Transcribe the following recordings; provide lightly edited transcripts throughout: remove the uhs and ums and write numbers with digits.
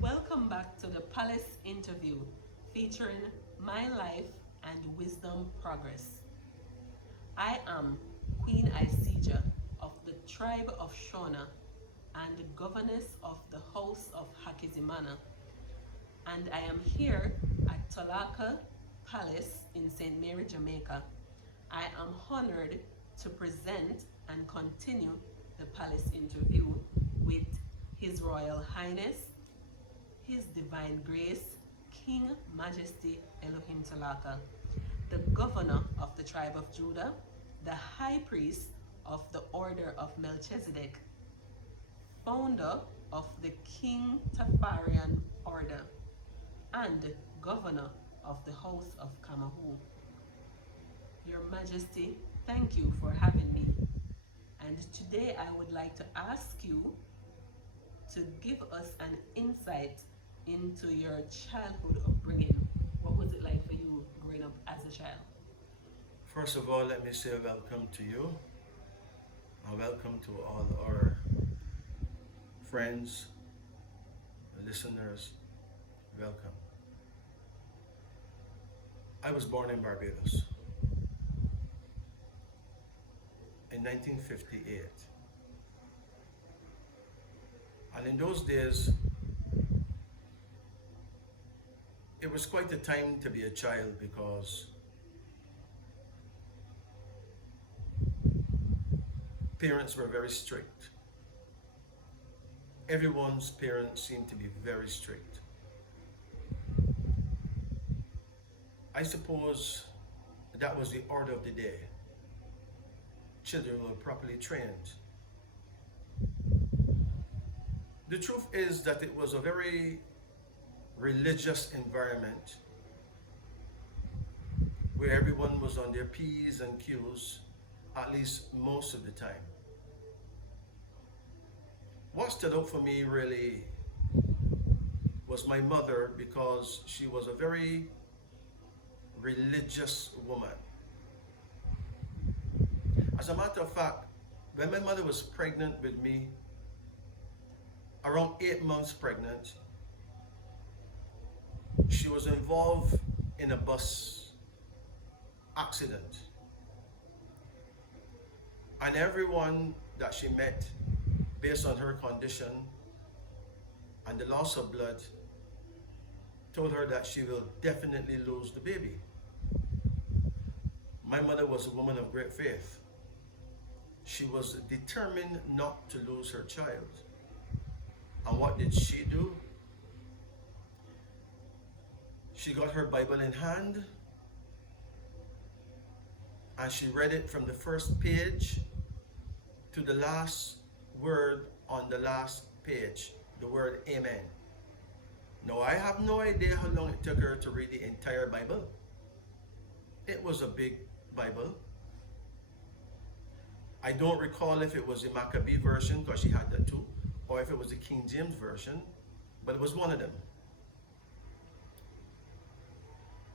Welcome back to the Palace interview featuring my life and wisdom progress. I am Queen Isija of the tribe of Shona and the governess of the house of Hakizimana, and I am here at Tolaka Palace in St. Mary, Jamaica. I am honored to present and continue the Palace interview with His Royal Highness, His Divine Grace, King Majesty Elohim Talaka, the Governor of the Tribe of Judah, the High Priest of the Order of Melchizedek, founder of the King Tafarian Order, and Governor of the House of Kamahu. Your Majesty, thank you for having me. And today I would like to ask you to give us an insight into your childhood upbringing. What was it like for you growing up as a child? First of all, let me say welcome to you, and welcome to all our friends, listeners. Welcome. I was born in Barbados in 1958. And in those days, it was quite a time to be a child because parents were very strict. Everyone's parents seemed to be very strict. I suppose that was the order of the day. Children were properly trained. The truth is that it was a very religious environment where everyone was on their P's and Q's, at least most of the time. What stood out for me really was my mother, because she was a very religious woman. As a matter of fact, when my mother was pregnant with me, around 8 months pregnant, she was involved in a bus accident. And everyone that she met, based on her condition and the loss of blood, told her that she will definitely lose the baby. My mother was a woman of great faith. She was determined not to lose her child. And what did she do? She got her Bible in hand and she read it from the first page to the last word on the last page, the word Amen. Now, I have no idea how long it took her to read the entire Bible. It was a big Bible. I don't recall if it was the Maccabee version, because she had that too, or if it was the King James version, but it was one of them.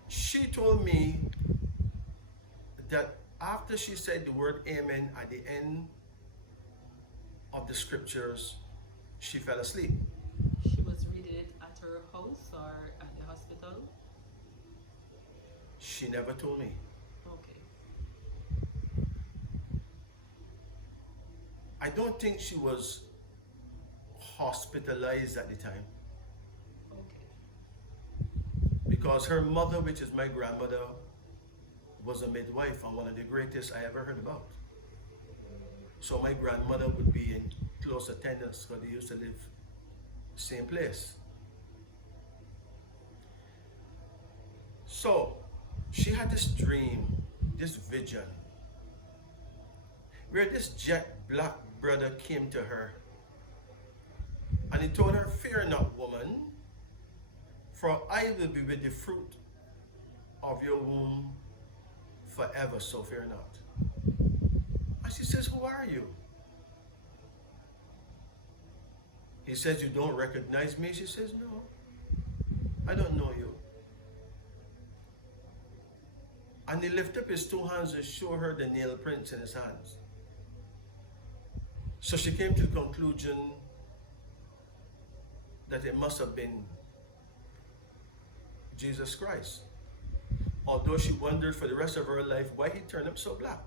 She told me that after she said the word Amen at the end of the scriptures, she fell asleep. She was reading it at her house or at the hospital? She never told me. Okay. I don't think she was hospitalized at the time, Okay. because her mother, which is my grandmother, was a midwife and one of the greatest I ever heard about. So my grandmother would be in close attendance because they used to live same place. So she had this dream, this vision, where this jet black brother came to her and he told her, "Fear not, woman, for I will be with the fruit of your womb forever, so fear not." And she says, "Who are you?" He says, "You don't recognize me?" She says, "No, I don't know you." And he lifted up his two hands and showed her the nail prints in his hands. So she came to the conclusion that it must have been Jesus Christ. Although she wondered for the rest of her life why he turned up so black.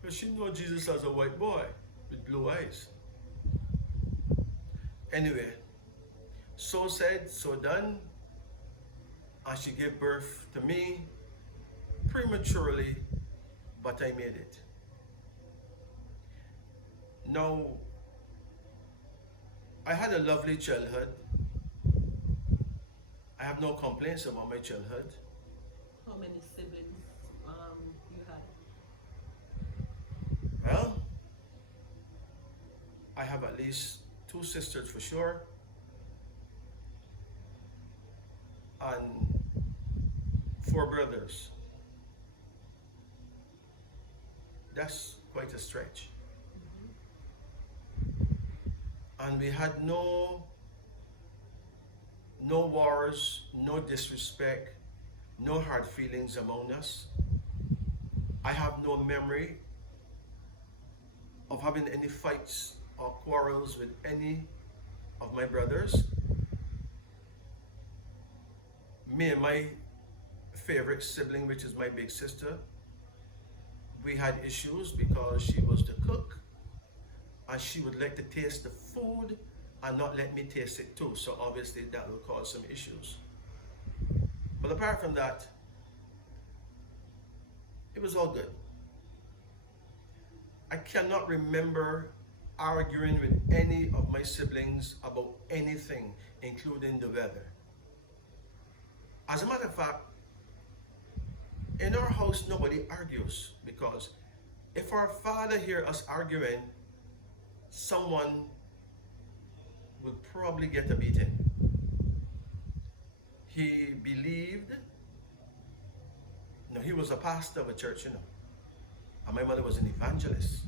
Because she knew Jesus as a white boy with blue eyes. Anyway, so said, so done. And she gave birth to me prematurely, but I made it. Now, I had a lovely childhood. I have no complaints about my childhood. How many siblings you had? Well, I have at least 2 sisters for sure, and 4 brothers. That's quite a stretch. And we had no wars, no disrespect, no hard feelings among us. I have no memory of having any fights or quarrels with any of my brothers. Me and my favorite sibling, which is my big sister, we had issues because she was the cook and she would like to taste the food and not let me taste it too. So obviously that will cause some issues. But apart from that, it was all good. I cannot remember arguing with any of my siblings about anything, including the weather. As a matter of fact, in our house, nobody argues, because if our father hears us arguing, someone will probably get a beating. He believed, he was a pastor of a church, and my mother was an evangelist.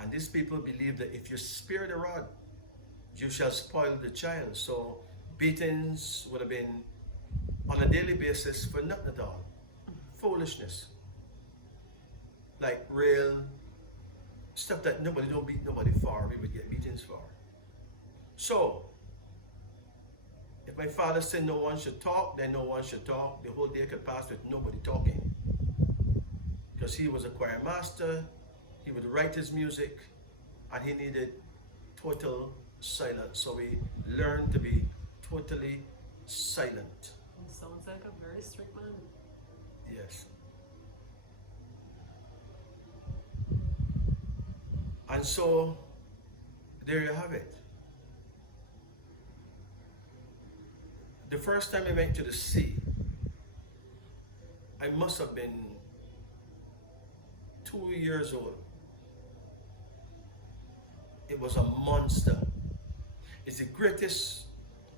And these people believed that if you spare the rod, you shall spoil the child. So beatings would have been on a daily basis for nothing at all. Foolishness. Like real stuff that nobody don't beat nobody for, we would get beatings for. So, if my father said no one should talk, then no one should talk. The whole day could pass with nobody talking. Because he was a choir master, he would write his music, and he needed total silence. So we learned to be totally silent. It sounds like a very strict man. Yes. And so, there you have it. The first time I went to the sea, I must have been 2 years old. It was a monster. It's the greatest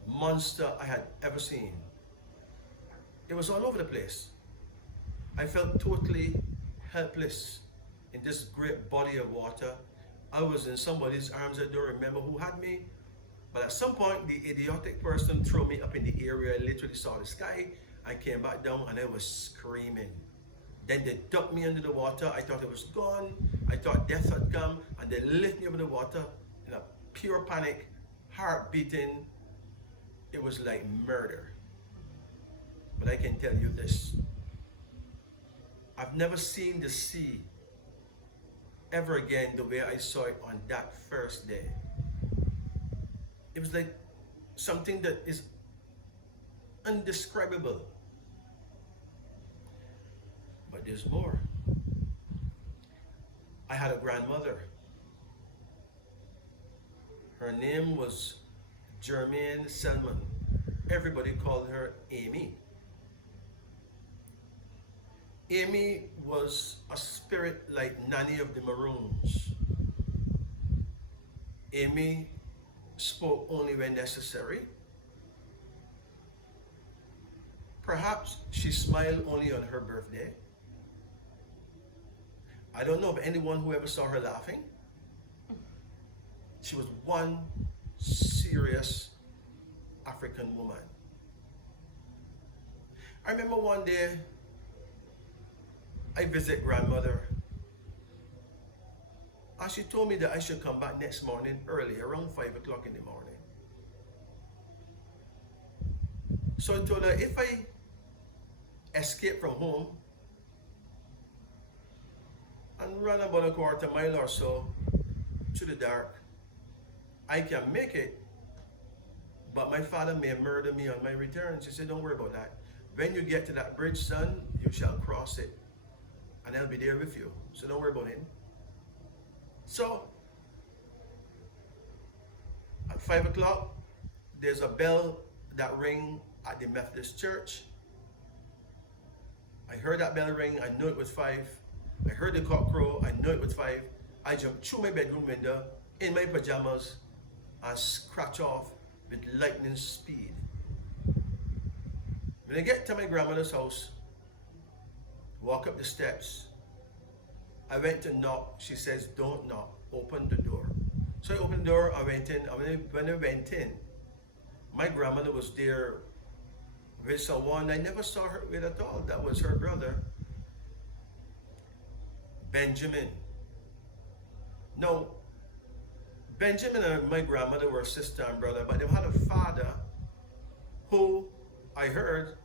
monster I had ever seen. It was all over the place. I felt totally helpless in this great body of water. I was in somebody's arms. I don't remember who had me. But at some point, the idiotic person threw me up in the area. I literally saw the sky. I came back down and I was screaming. Then they dumped me under the water. I thought I was gone. I thought death had come. And they lifted me over the water in a pure panic, heart beating. It was like murder. But I can tell you this. I've never seen the sea ever again the way I saw it on that first day. It was like something that is indescribable. But there's more. I had a grandmother. Her name was Jermaine Selman. Everybody called her Amy. Amy was a spirit like Nanny of the Maroons. Amy spoke only when necessary. Perhaps she smiled only on her birthday. I don't know of anyone who ever saw her laughing. She was one serious African woman. I remember one day I visit grandmother And she told me that I should come back next morning early, around 5 o'clock in the morning. So I told her, if I escape from home and run about a quarter mile or so through the dark, I can make it, but my father may murder me on my return. She said, don't worry about that. When you get to that bridge, son, you shall cross it, and I'll be there with you. So don't worry about it. So, at 5 o'clock, there's a bell that rings at the Methodist church. I heard that bell ring, I knew it was 5. I heard the cock crow, I knew it was 5. I jumped through my bedroom window in my pajamas and scratch off with lightning speed. When I get to my grandmother's house, walk up the steps, I went to knock. She says, don't knock, open the door. So I opened the door, I went in, and when I went in, my grandmother was there with someone I never saw her with at all. That was her brother, Benjamin. Now, Benjamin and my grandmother were sister and brother, but they had a father who I heard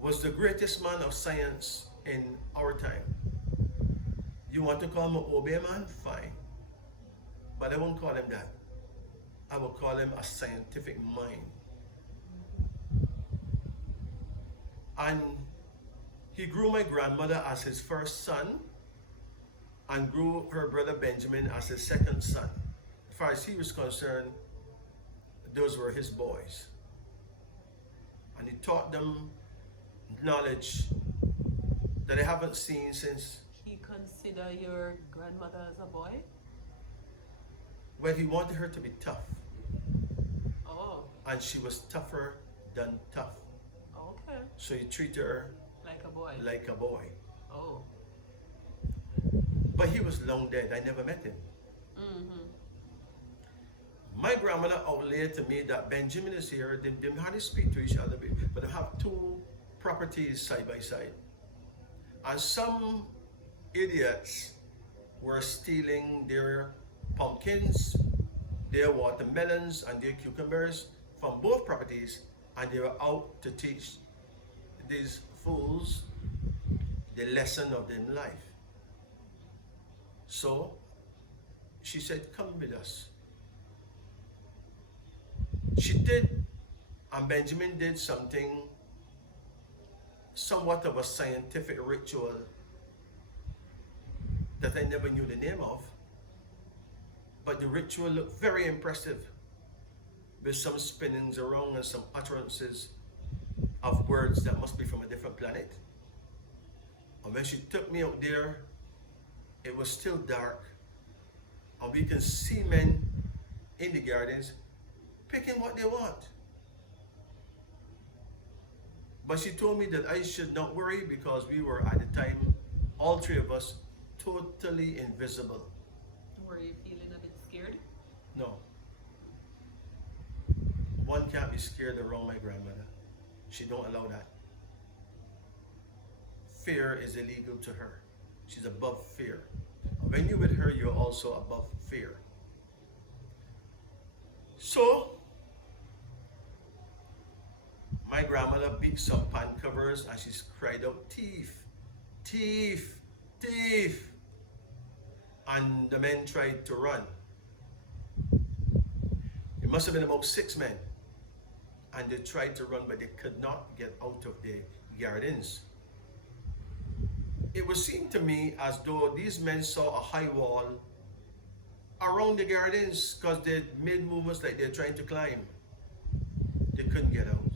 was the greatest man of science in our time. You want to call him an obey man? Fine. But I won't call him that. I will call him a scientific mind. And he grew my grandmother as his first son and grew her brother Benjamin as his second son. As far as he was concerned, those were his boys. And he taught them knowledge that I haven't seen since. He consider your grandmother as a boy? Well, he wanted her to be tough. Oh. And she was tougher than tough. Okay. So he treated her like a boy. Like a boy. Oh. But he was long dead. I never met him. Mm-hmm. My grandmother outlaid to me that Benjamin is here. They hardly speak to each other, but they have 2 properties side by side. And some idiots were stealing their pumpkins, their watermelons, and their cucumbers from both properties, and they were out to teach these fools the lesson of their life. So she said, come with us. She did, and Benjamin did something, somewhat of a scientific ritual that I never knew the name of. But the ritual looked very impressive, with some spinnings around and some utterances of words that must be from a different planet. And when she took me out there, it was still dark, and we can see men in the gardens picking what they want. But she told me that I should not worry because we were at the time, all 3 of us, totally invisible. Were you feeling a bit scared? No. One can't be scared around my grandmother. She don't allow that. Fear is illegal to her. She's above fear. When you're with her, you're also above fear. So, my grandmother beat some pan covers and she cried out, thief, thief, thief. And the men tried to run. It must have been about 6 men. And they tried to run, but they could not get out of the gardens. It was seen to me as though these men saw a high wall around the gardens because they made movements like they're trying to climb. They couldn't get out.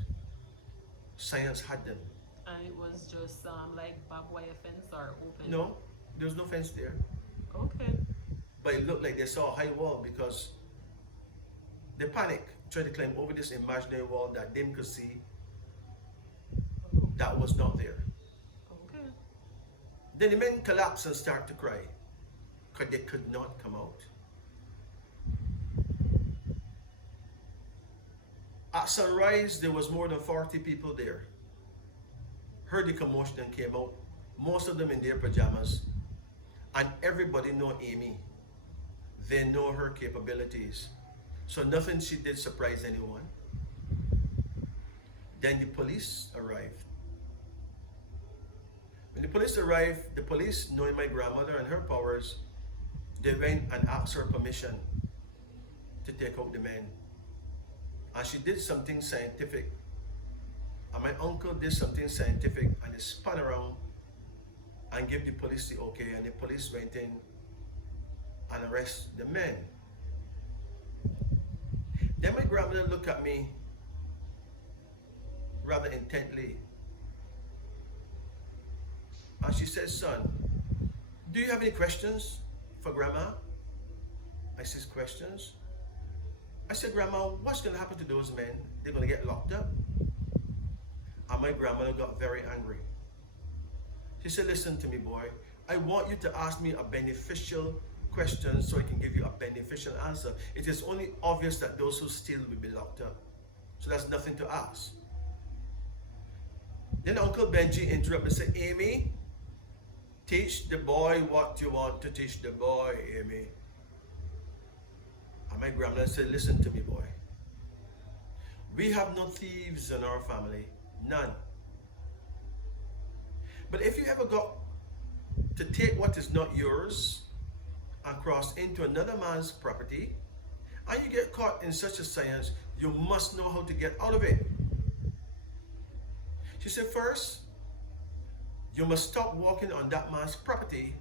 Science had them. And it was just like barbed wire fence or open? No, there was no fence there. Okay. But it looked like they saw a high wall because they panicked, trying to climb over this imaginary wall that they could see that was not there. Okay. Then the men collapsed and started to cry because they could not come out. At sunrise, there was more than 40 people there. Heard the commotion and came out, most of them in their pajamas. And everybody know Amy. They know her capabilities. So nothing she did surprised anyone. Then the police arrived. When the police arrived, the police, knowing my grandmother and her powers, they went and asked her permission to take out the men. And she did something scientific. And my uncle did something scientific, and they spun around and gave the police the okay, and the police went in and arrested the men. Then my grandmother looked at me rather intently, and she said, "Son, do you have any questions for Grandma?" I said, "Questions?" I said, "Grandma, what's going to happen to those men? They're going to get locked up." And my grandmother got very angry. She said, "Listen to me, boy. I want you to ask me a beneficial question so I can give you a beneficial answer. It is only obvious that those who steal will be locked up. So there's nothing to ask." Then Uncle Benji interrupted and said, "Amy, teach the boy what you want to teach the boy, Amy." And my grandmother said, "Listen to me, boy. We have no thieves in our family. None. But if you ever got to take what is not yours and cross into another man's property, and you get caught in such a science, you must know how to get out of it." She said, "First, you must stop walking on that man's property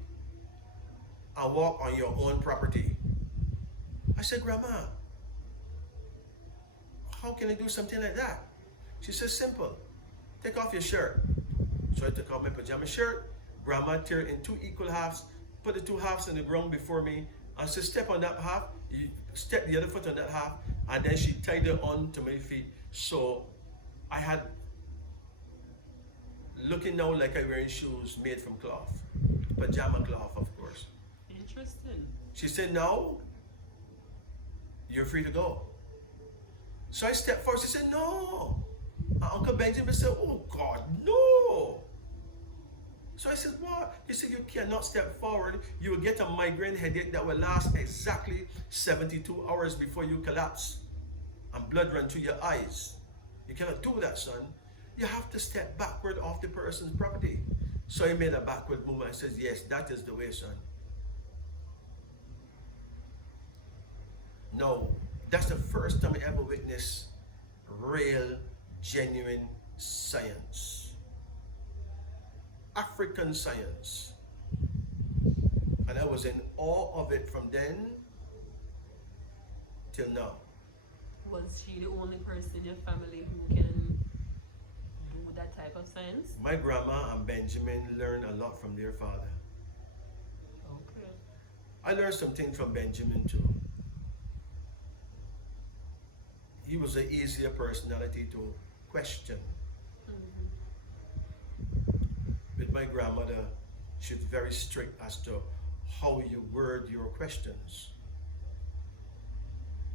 and walk on your own property." I said, "Grandma, how can I do something like that?" She said, "Simple. Take off your shirt." So I took off my pajama shirt. Grandma tear it in two equal halves, put the two halves on the ground before me, and said, "Step on that half, you step the other foot on that half," and then she tied it on to my feet. So I had, looking now like I wearing shoes made from cloth, pajama cloth, of course. Interesting. She said, "Now, you're free to go." So I stepped forward. She said, "No." And Uncle Benjamin said, "Oh God, no." So I said, "What?" He said, "You cannot step forward. You will get a migraine headache that will last exactly 72 hours before you collapse and blood run through your eyes. You cannot do that, son. You have to step backward off the person's property." So he made a backward movement. I said, "Yes, that is the way, son." No, that's the first time I ever witnessed real, genuine science. African science. And I was in awe of it from then till now. Was she the only person in your family who can do that type of science? My grandma and Benjamin learned a lot from their father. Okay. I learned something from Benjamin too. He was an easier personality to question. With my grandmother, she's very strict as to how you word your questions.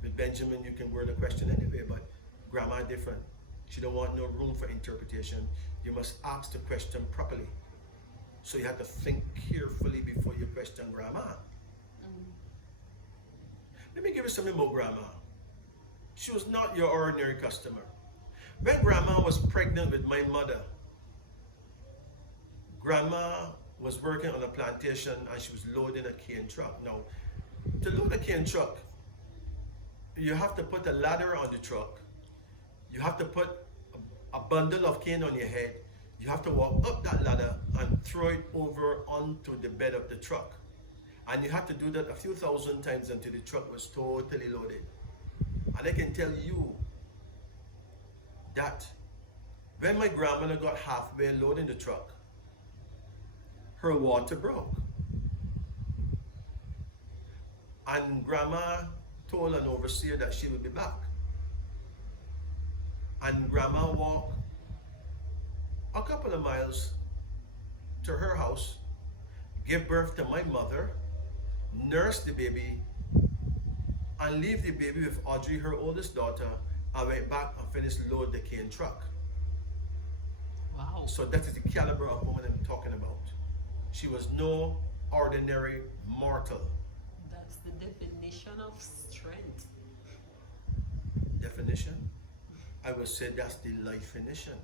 With Benjamin, you can word a question anyway, but grandma different. She don't want no room for interpretation. You must ask the question properly. So you have to think carefully before you question grandma. Let me give you something about grandma. She was not your ordinary customer. When grandma was pregnant with my mother, grandma was working on a plantation and she was loading a cane truck. Now, to load a cane truck, you have to put a ladder on the truck. You have to put a bundle of cane on your head. You have to walk up that ladder and throw it over onto the bed of the truck. And you have to do that a few thousand times until the truck was totally loaded. And I can tell you that when my grandmother got halfway loading the truck, her water broke. And grandma told an overseer that she would be back. And grandma walked a couple of miles to her house, gave birth to my mother, nursed the baby, and leave the baby with Audrey, her oldest daughter, and went back and finished load the cane truck. Wow. So that is the caliber of woman I'm talking about. She was no ordinary mortal. That's the definition of strength. Definition? I would say that's the definition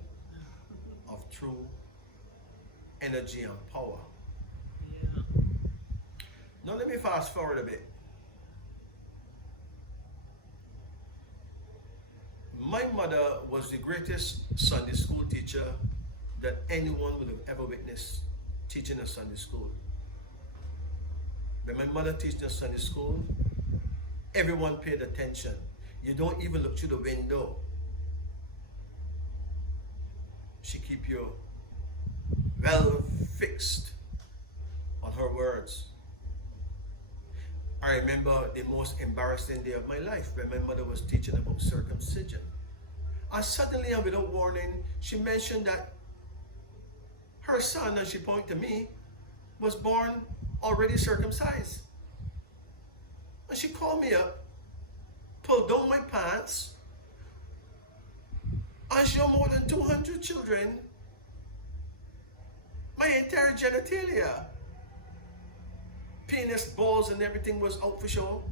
of true energy and power. Yeah. Now let me fast forward a bit. My mother was the greatest Sunday school teacher that anyone would have ever witnessed teaching a Sunday school. When my mother teaching a Sunday school, everyone paid attention. You don't even look through the window. She keep you well fixed on her words. I remember the most embarrassing day of my life when my mother was teaching about circumcision. And suddenly and without warning, she mentioned that her son, and she pointed to me, was born already circumcised. And she called me up, pulled down my pants, and showed more than 200 children my entire genitalia. Penis, balls, and everything was out for show.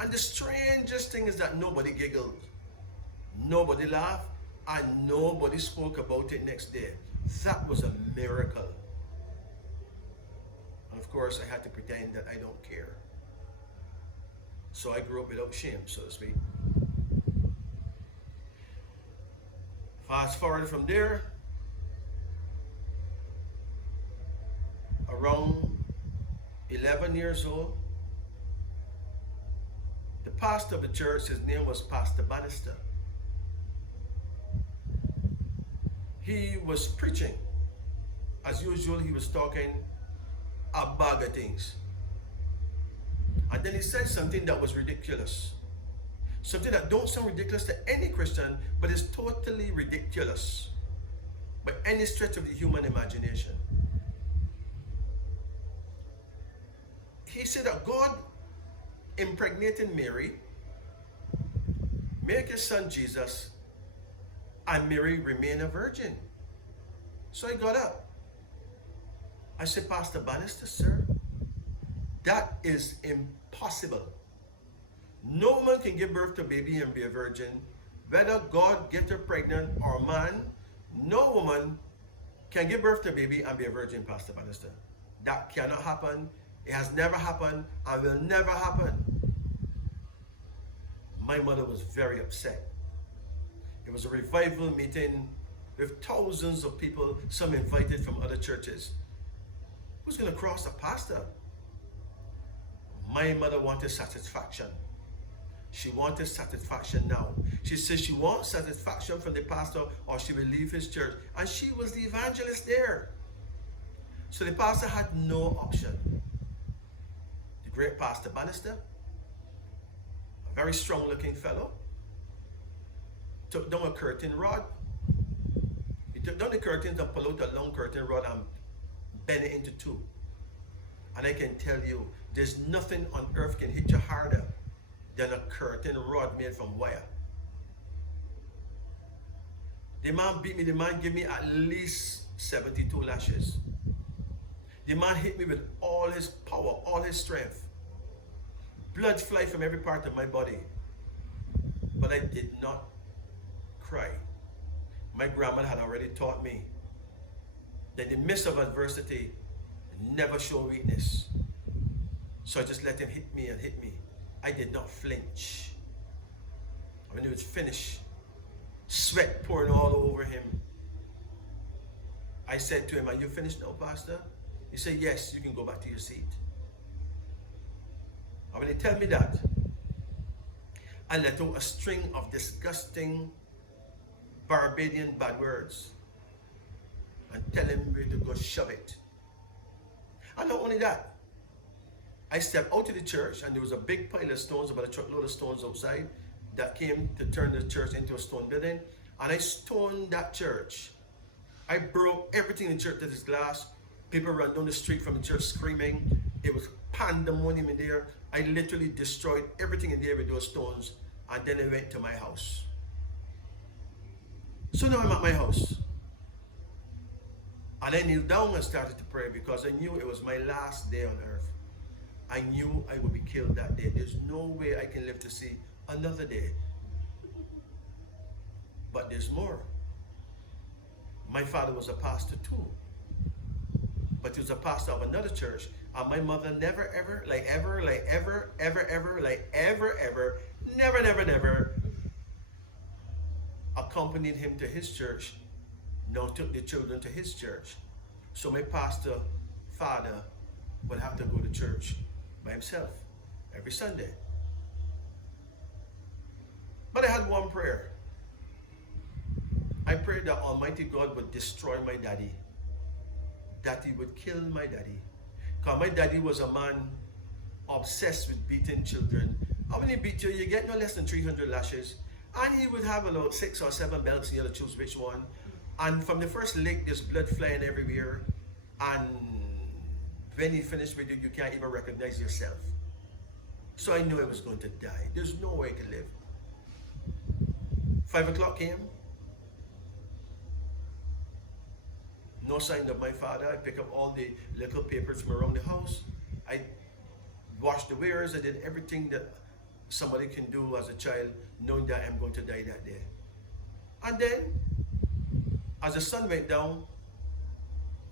And the strangest thing is that nobody giggled, nobody laughed, and nobody spoke about it next day. That was a miracle. And of course, I had to pretend that I don't care. So I grew up without shame, so to speak. Fast forward from there, around 11 years old, the pastor of the church, his name was Pastor Bannister. He was preaching. As usual, he was talking a bag of things. And then he said something that was ridiculous. Something that don't sound ridiculous to any Christian, but is totally ridiculous by any stretch of the human imagination. He said that God impregnated Mary, make his son Jesus, and Mary remain a virgin. So I got up. I said, Pastor Bannister, sir, that is impossible. No woman can give birth to a baby and be a virgin. Whether God get her pregnant or man, no woman can give birth to a baby and be a virgin, Pastor Bannister. That cannot happen. It has never happened and will never happen. My mother was very upset. It was a revival meeting with thousands of people, some invited from other churches. Who's going to cross a pastor? My mother wanted satisfaction. She wanted satisfaction now. She said she wants satisfaction from the pastor or she will leave his church. And she was the evangelist there. So the pastor had no option. The great Pastor Bannister, a very strong looking fellow, took down a curtain rod. He took down the curtains and pulled out a long curtain rod and bent it into two. And I can tell you, there's nothing on earth can hit you harder than a curtain rod made from wire. The man beat me, the man gave me at least 72 lashes. The man hit me with all his power, all his strength. Blood fly from every part of my body. But I did not cry. My grandmother had already taught me that in the midst of adversity, never show weakness. So I just let him hit me and hit me. I did not flinch. When it was finished, sweat pouring all over him, I said to him, "Are you finished now, Pastor?" He said, "Yes, you can go back to your seat." And when he told me that, I let out a string of disgusting, Barbadian bad words and tell him where to go shove it. And not only that, I stepped out of the church and there was a big pile of stones, about a truckload of stones outside that came to turn the church into a stone building. And I stoned that church. I broke everything in the church that is glass. People ran down the street from the church screaming. It was pandemonium in there. I literally destroyed everything in there with those stones. And then I went to my house. So now I'm at my house. And I kneeled down and started to pray because I knew it was my last day on earth. I knew I would be killed that day. There's no way I can live to see another day. But there's more. My father was a pastor too. But he was a pastor of another church. And my mother never ever, never accompanied him to his church, nor took the children to his church. So my pastor father would have to go to church by himself every Sunday. But I had one prayer. I prayed that Almighty God would destroy my daddy, that he would kill my daddy. Because my daddy was a man obsessed with beating children. How many beat you? You get no less than 300 lashes. And he would have about 6 or 7 belts, and you had to choose which one. And from the first lick, there's blood flying everywhere. And when he finished with you, you can't even recognize yourself. So I knew I was going to die. There's no way I could live. 5 o'clock came. No sign of my father. I picked up all the little papers from around the house. I washed the wares. I did everything that somebody can do as a child, knowing that I'm going to die that day. And then, as the sun went down,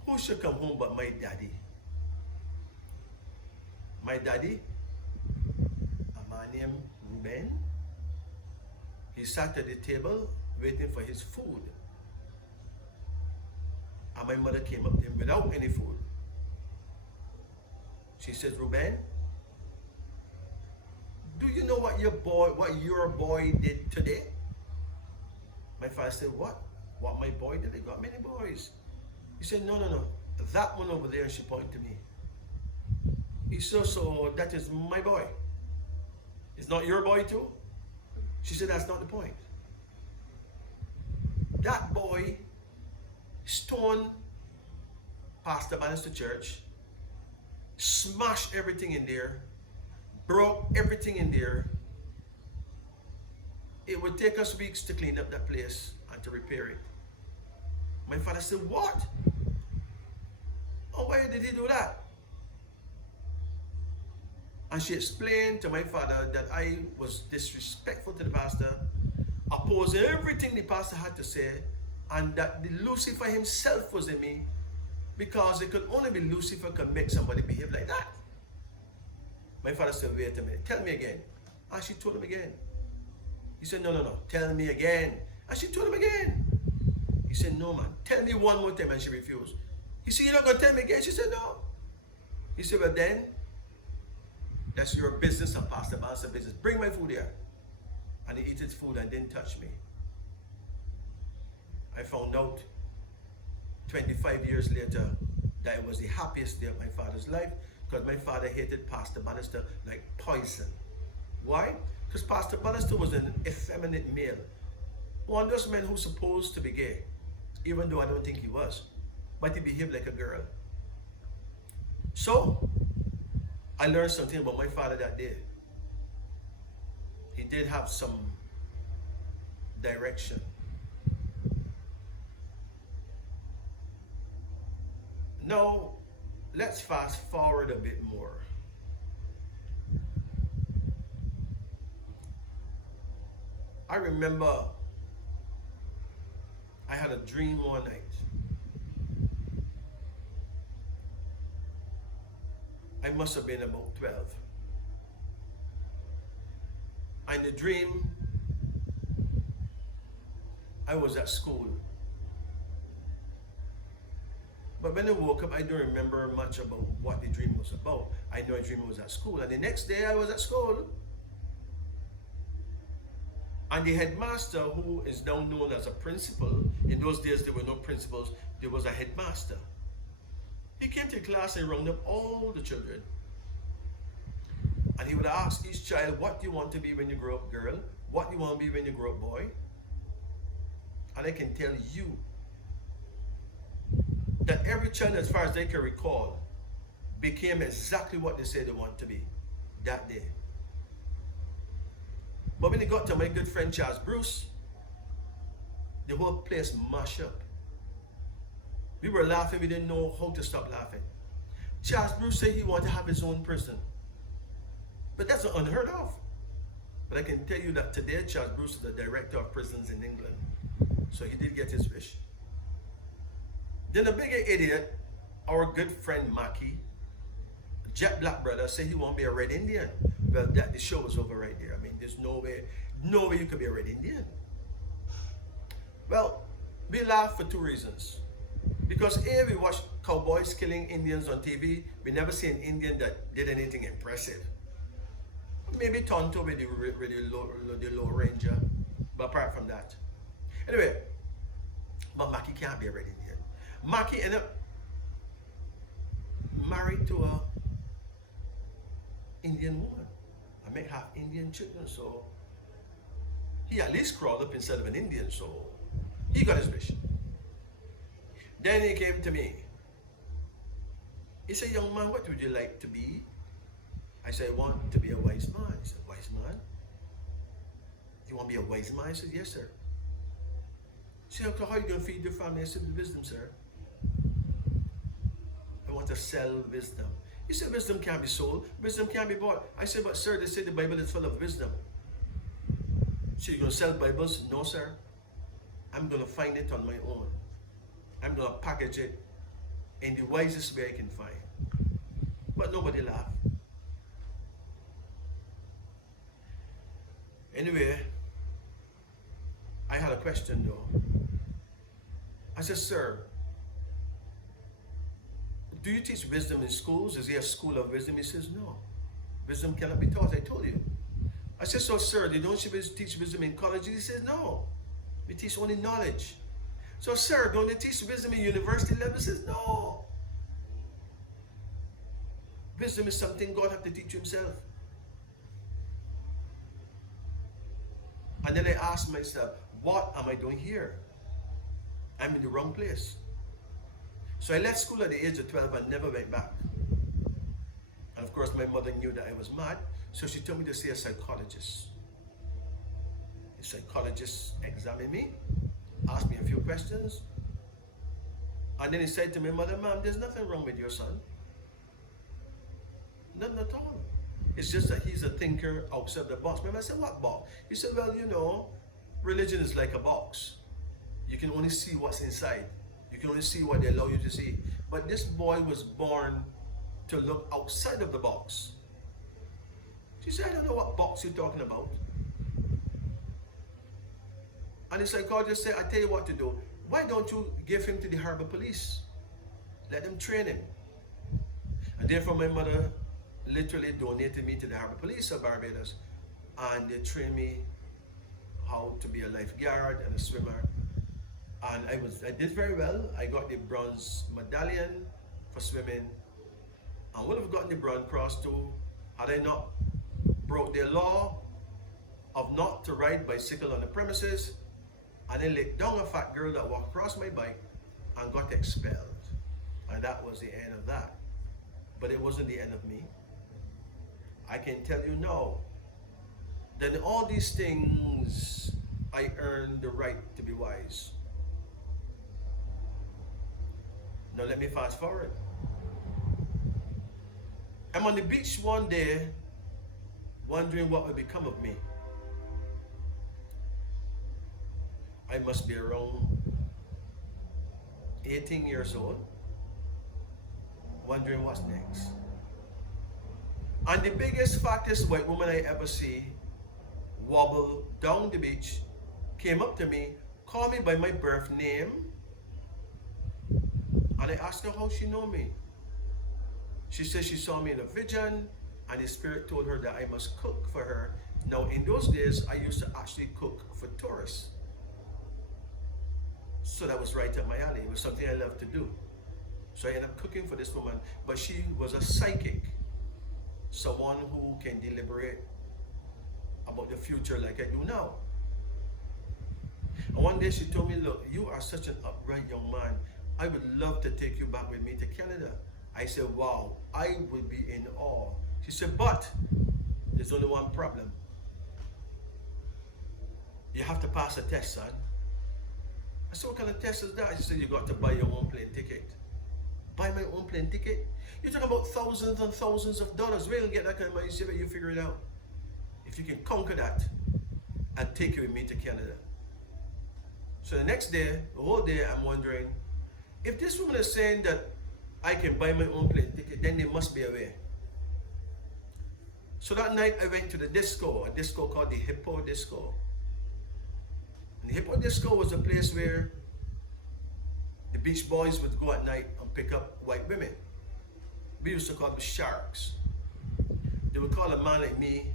who should come home but my daddy? My daddy, a man named Ruben, he sat at the table waiting for his food. And my mother came up to him without any food. She says, Ruben, do you know what your boy did today? My father said, what? What my boy did? They got many boys. He said, no. That one over there, and she pointed to me. He said, so that is my boy. It's not your boy too? She said, that's not the point. That boy stoned Pastor Bannister Church, smashed everything in there, broke everything in there. It would take us weeks to clean up that place and to repair it. My father said, what? Oh, why did he do that? And she explained to my father that I was disrespectful to the pastor, opposing everything the pastor had to say, and that the Lucifer himself was in me, because it could only be Lucifer could make somebody behave like that. My father said, wait a minute, tell me again. And she told him again. He said, no, tell me again. And she told him again. He said, no man, tell me one more time, and she refused. He said, you're not going to tell me again? She said, no. He said, well then, that's your business and Pastor Bannister's business. Bring my food here. And he ate his food and didn't touch me. I found out 25 years later that it was the happiest day of my father's life, because my father hated Pastor Bannister like poison. Why? Because Pastor Bannister was an effeminate male. One of those men who's supposed to be gay, even though I don't think he was. But he behaved like a girl. So, I learned something about my father that day. He did have some direction. Now, let's fast forward a bit more. I remember I had a dream one night. I must have been about 12. And the dream, I was at school. But when I woke up, I don't remember much about what the dream was about. I know a dream was at school. And the next day I was at school. And the headmaster, who is now known as a principal, in those days there were no principals, there was a headmaster. He came to class and rounded up all the children. And he would ask each child, what do you want to be when you grow up, girl? What do you want to be when you grow up, boy? And I can tell you that every child, as far as they can recall, became exactly what they said they want to be that day. But when it got to my good friend Charles Bruce, the whole place mashed up. We were laughing, we didn't know how to stop laughing. Charles Bruce said he wanted to have his own prison. But that's unheard of. But I can tell you that today Charles Bruce is the director of prisons in England. So he did get his wish. Then the bigger idiot, our good friend Mackie, jet black brother, said he won't be a red Indian. Well, the show was over right there. I mean, there's no way you could be a red Indian. Well, we laugh for two reasons. Because A, we watch cowboys killing Indians on TV. We never see an Indian that did anything impressive. Maybe Tonto with the low ranger. But apart from that. Anyway, but Mackie can't be a red Indian. Mackie ended up married to a Indian woman. I make half Indian children, so he at least crawled up instead of an Indian, so he got his wish. Then he came to me. He said, young man, what would you like to be? I said, I want to be a wise man. He said, wise man? You want to be a wise man? I said, yes, sir. He said, how are you going to feed your family? I said, with wisdom, sir. I want to sell wisdom. He said, wisdom can't be sold. Wisdom can't be bought. I said, but sir, they say the Bible is full of wisdom. So you're going to sell Bibles? No, sir. I'm going to find it on my own. I'm going to package it in the wisest way I can find. But nobody laughed. Anyway, I had a question though. I said, sir, do you teach wisdom in schools? Is there a school of wisdom? He says, no. Wisdom cannot be taught, I told you. I said, so sir, don't you teach wisdom in colleges? He says, no. We teach only knowledge. So sir, don't they teach wisdom in university level? He says, no. Wisdom is something God has to teach himself. And then I asked myself, what am I doing here? I'm in the wrong place. So I left school at the age of 12 and never went back. And of course my mother knew that I was mad, so she told me to see a psychologist. The psychologist examined me, asked me a few questions, and then he said to my mother, ma'am, there's nothing wrong with your son. Nothing at all. It's just that he's a thinker outside the box. I said, what box? He said, well, you know, religion is like a box. You can only see what's inside. You can only see what they allow you to see. But this boy was born to look outside of the box. She said, I don't know what box you're talking about. And the psychologist said, I tell you what to do. Why don't you give him to the harbor police? Let them train him. And therefore my mother literally donated me to the harbor police of Barbados. And they trained me how to be a lifeguard and a swimmer. And I did very well. I got the bronze medallion for swimming. I would have gotten the Bronze Cross too had I not broke the law of not to ride bicycle on the premises, and then laid down a fat girl that walked across my bike and got expelled. And that was the end of that. But it wasn't the end of me. I can tell you now that in all these things I earned the right to be wise. Now let me fast forward. I'm on the beach one day wondering what would become of me. I must be around 18 years old, wondering what's next. And the biggest, fattest white woman I ever see wobble down the beach, came up to me, called me by my birth name, and I asked her how she know me. She said she saw me in a vision, and the spirit told her that I must cook for her. Now in those days, I used to actually cook for tourists. So that was right up my alley. It was something I loved to do. So I ended up cooking for this woman, but she was a psychic. Someone who can deliberate about the future like I do now. And one day she told me, look, you are such an upright young man. I would love to take you back with me to Canada. I said, wow, I would be in awe. She said, but there's only one problem. You have to pass a test, son. I said, what kind of test is that? She said, you got to buy your own plane ticket. Buy my own plane ticket? You're talking about thousands and thousands of dollars. Where you get that kind of money? She said, you figure it out. If you can conquer that, I'll take you with me to Canada. So the next day, the whole day, I'm wondering, if this woman is saying that I can buy my own plane ticket, then they must be aware. So that night I went to the disco, a disco called the Hippo Disco. And the Hippo Disco was a place where the beach boys would go at night and pick up white women. We used to call them sharks. They would call a man like me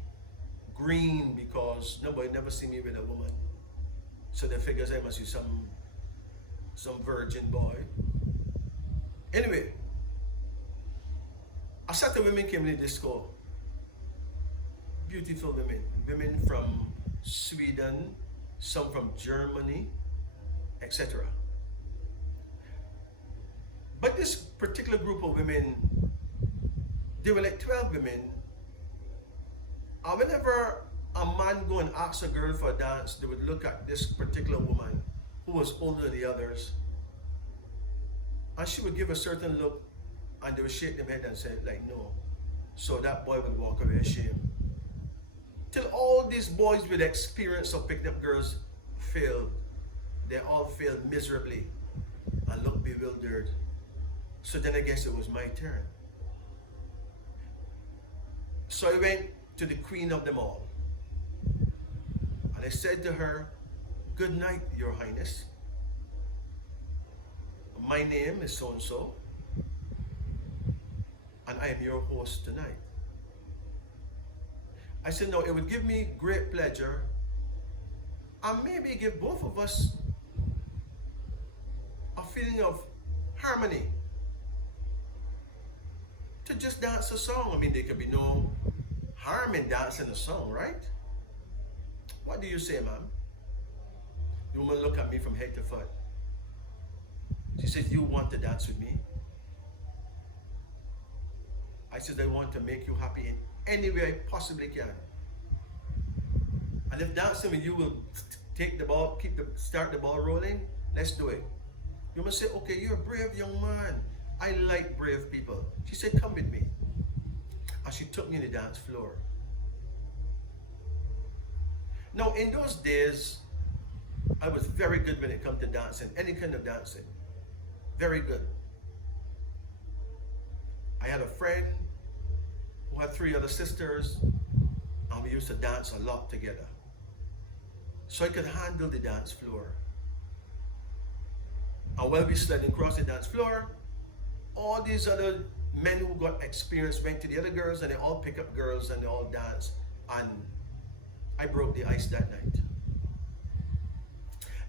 green because nobody never see me with a woman. So they figures I must be some virgin boy. Anyway, a set of women came to the disco. Beautiful women. Women from Sweden, some from Germany, etc. But this particular group of women, they were like 12 women. And whenever a man go and ask a girl for a dance, they would look at this particular woman who was older than the others. And she would give a certain look and they would shake their head and say, like, no. So that boy would walk away ashamed. Till all these boys with experience of picking up girls failed. They all failed miserably and looked bewildered. So then I guess it was my turn. So I went to the queen of them all. And I said to her, good night, Your Highness. My name is so-and-so. And I am your host tonight. I said, no, it would give me great pleasure and maybe give both of us a feeling of harmony to just dance a song. I mean, there could be no harm in dancing a song, right? What do you say, ma'am? The woman looked at me from head to foot. She said, you want to dance with me? I said, I want to make you happy in any way I possibly can. And if dancing with you will take the ball, start the ball rolling, let's do it. You must say, okay, you're a brave young man. I like brave people. She said, come with me. And she took me to the dance floor. Now, in those days, I was very good when it comes to dancing, any kind of dancing. Very good. I had a friend who had 3 other sisters, and we used to dance a lot together. So I could handle the dance floor. And while we sliding across the dance floor, all these other men who got experience went to the other girls, and they all pick up girls and they all dance. And I broke the ice that night.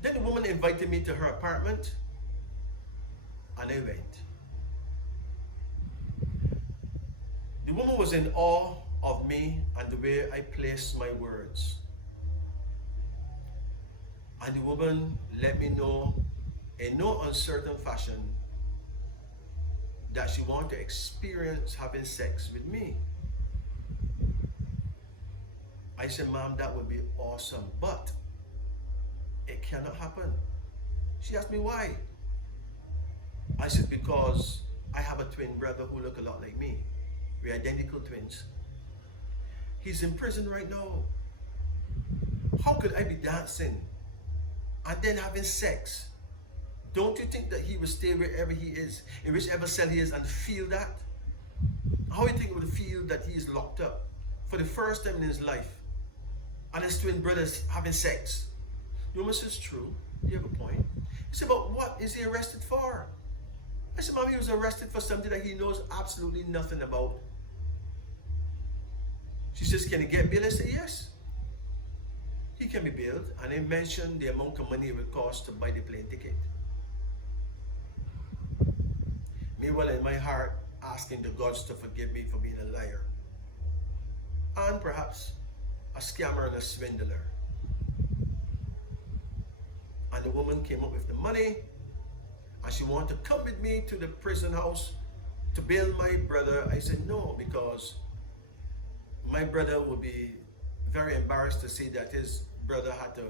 Then the woman invited me to her apartment, and I went. The woman was in awe of me and the way I placed my words. And the woman let me know in no uncertain fashion that she wanted to experience having sex with me. I said, ma'am, that would be awesome, but it cannot happen. She asked me why. I said, because I have a twin brother who look a lot like me. We're identical twins. He's in prison right now. How could I be dancing and then having sex? Don't you think that he will stay wherever he is, in whichever cell he is, and feel that? How do you think he would feel that he is locked up for the first time in his life and his twin brothers having sex? The woman says, true, you have a point. He said, but what is he arrested for? I said, mom, he was arrested for something that he knows absolutely nothing about. She says, can he get bail? I said, yes. He can be bailed. And I mentioned the amount of money it would cost to buy the plane ticket. Meanwhile, in my heart, asking the gods to forgive me for being a liar. And perhaps a scammer and a swindler. And the woman came up with the money, and she wanted to come with me to the prison house to bail my brother. I said no, because my brother would be very embarrassed to see that his brother had to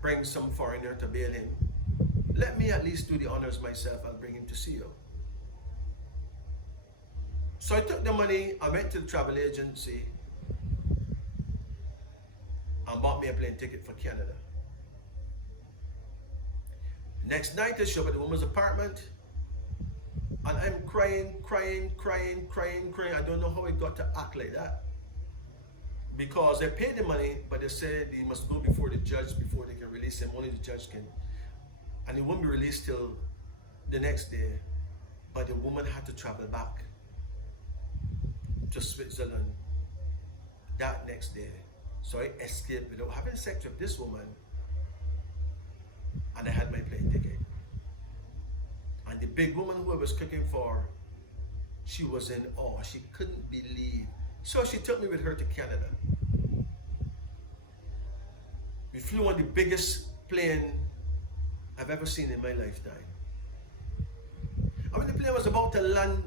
bring some foreigner to bail him. let me at least do the honors myself. I'll bring him to see you. So I took the money, I went to the travel agency and bought me a plane ticket for Canada. Next night I show up at the woman's apartment and I'm crying. I don't know how I got to act like that. Because they paid the money, but they said he must go before the judge before they can release him. Only the judge can. And he won't be released till the next day. But the woman had to travel back to Switzerland that next day. So I escaped without having sex with this woman. And I had my plane ticket. And the big woman who I was cooking for, she was in awe. She couldn't believe. So she took me with her to Canada. We flew on the biggest plane I've ever seen in my lifetime. And when the plane was about to land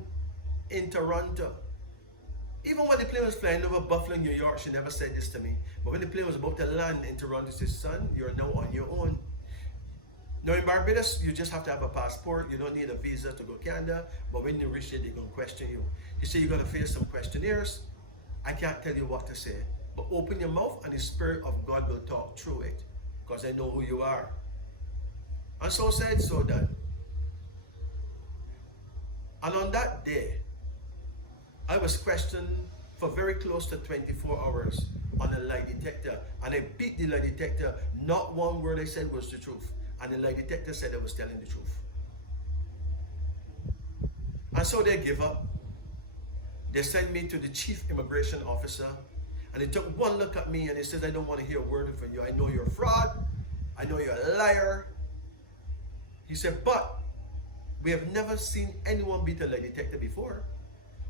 in Toronto, even when the plane was flying over Buffalo, New York, she never said this to me. But when the plane was about to land in Toronto, she said, son, you're now on your own. Now in Barbados, you just have to have a passport. You don't need a visa to go to Canada. But when you reach there, they're going to question you. He said, you're going to face some questionnaires. I can't tell you what to say. But open your mouth and the Spirit of God will talk through it. Because I know who you are. And so said, so done. And on that day, I was questioned for very close to 24 hours on a lie detector. And I beat the lie detector. Not one word I said was the truth. And the lie detector said I was telling the truth. And so they give up. They sent me to the chief immigration officer. And he took one look at me and he said, I don't want to hear a word from you. I know you're a fraud. I know you're a liar. He said, but we have never seen anyone beat a lie detector before.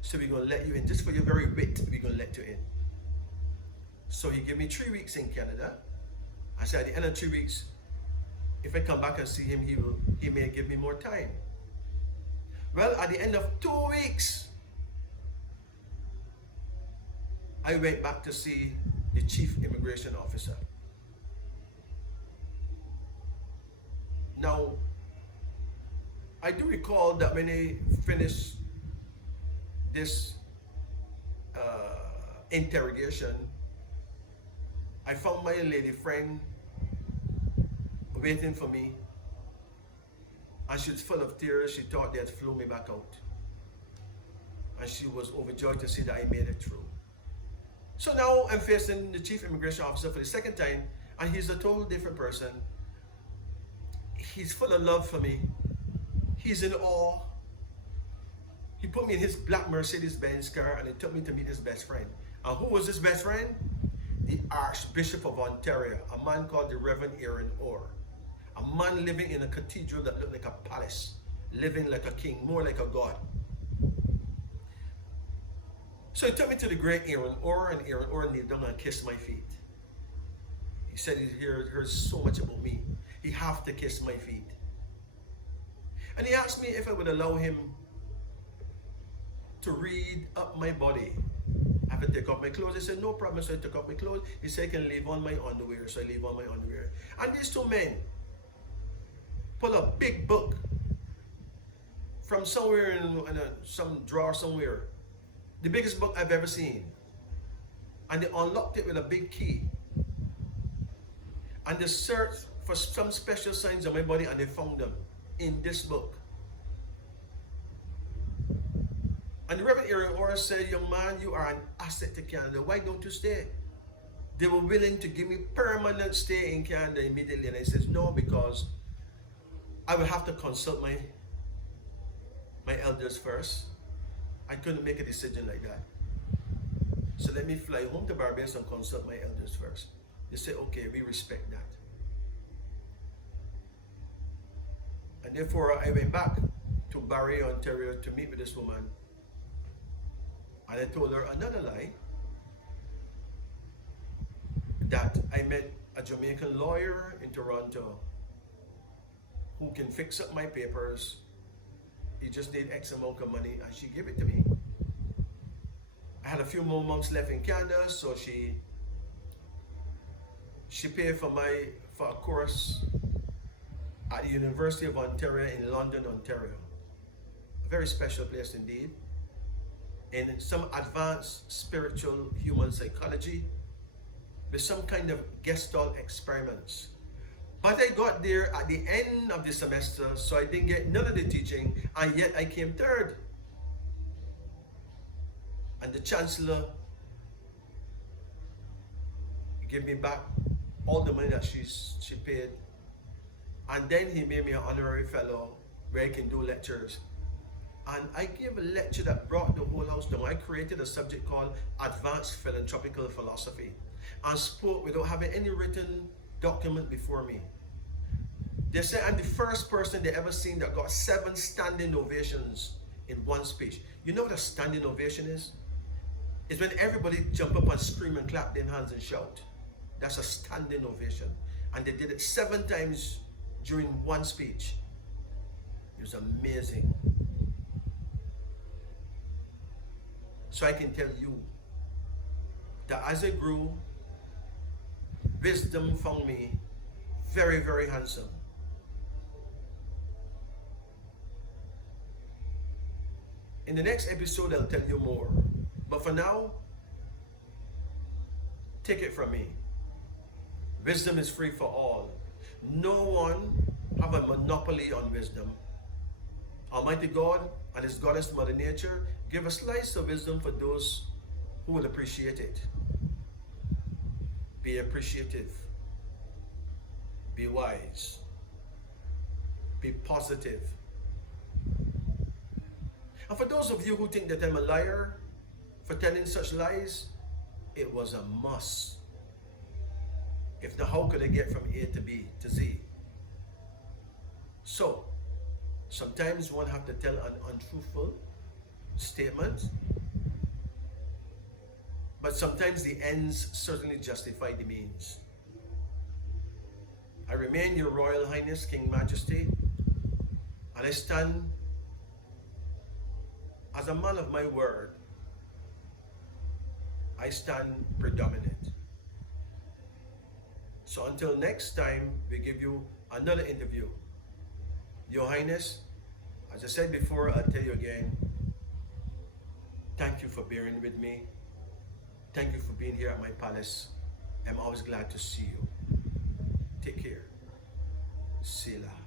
So we're going to let you in. Just for your very wit, we're going to let you in. So he gave me 3 weeks in Canada. I said, at the end of 3 weeks, if I come back and see him, he may give me more time. Well, at the end of 2 weeks, I went back to see the chief immigration officer. Now, I do recall that when I finished this interrogation, I found my lady friend waiting for me, and she was full of tears. She thought they had flown me back out, and she was overjoyed to see that I made it through. So now I'm facing the chief immigration officer for the second time, and he's a total different person. He's full of love for me. He's in awe. He put me in his black Mercedes-Benz car and he took me to meet his best friend. And who was his best friend? The Archbishop of Ontario, a man called the Reverend Aaron Orr. A man living in a cathedral that looked like a palace, living like a king, more like a god. So he took me to the great Aaron Orr, and Aaron Orr kneeled down and kissed my feet. He said he heard so much about me. He have to kiss my feet. And he asked me if I would allow him to read up my body. I have to take off my clothes. I said, no problem. So I took off my clothes. He said, I can leave on my underwear. So I leave on my underwear. And these two men pull a big book from somewhere in some drawer somewhere. The biggest book I've ever seen. And they unlocked it with a big key. And they searched for some special signs on my body and they found them in this book. And the Reverend Aaron Orr said, young man, you are an asset to Canada. Why don't you stay? They were willing to give me permanent stay in Canada immediately. And I said, no, because I will have to consult my elders first. I couldn't make a decision like that. So let me fly home to Barbados and consult my elders first. They said, okay, we respect that. And therefore, I went back to Barrie, Ontario to meet with this woman. And I told her another lie, that I met a Jamaican lawyer in Toronto who can fix up my papers. He just need X amount of money, and she gave it to me. I had a few more months left in Canada, so she paid for a course at the University of Ontario in London, Ontario. A very special place indeed. In some advanced spiritual human psychology with some kind of gestalt experiments. But I got there at the end of the semester, so I didn't get none of the teaching, and yet I came third. And the chancellor gave me back all the money that she paid. And then he made me an honorary fellow where I can do lectures. And I gave a lecture that brought the whole house down. I created a subject called Advanced Philanthropical Philosophy and spoke without having any written document before me. They said I'm the first person they ever seen that got 7 standing ovations in one speech. You know what a standing ovation is? It's when everybody jump up and scream and clap their hands and shout. That's a standing ovation. And they did it 7 times during one speech. It was amazing. So I can tell you that as I grew, wisdom found me very, very handsome. In the next episode, I'll tell you more. But for now, take it from me. Wisdom is free for all. No one have a monopoly on wisdom. Almighty God and His goddess Mother Nature give a slice of wisdom for those who will appreciate it. Be appreciative. Be wise. Be positive. And for those of you who think that I'm a liar for telling such lies, it was a must. If not, how could I get from A to B to Z? So, sometimes one have to tell an untruthful statement, but sometimes the ends certainly justify the means. I remain Your Royal Highness, King Majesty, and I stand as a man of my word. I stand predominant. So until next time, we give you another interview. Your Highness, as I said before, I'll tell you again, thank you for bearing with me. Thank you for being here at my palace. I'm always glad to see you. Take care. Selah.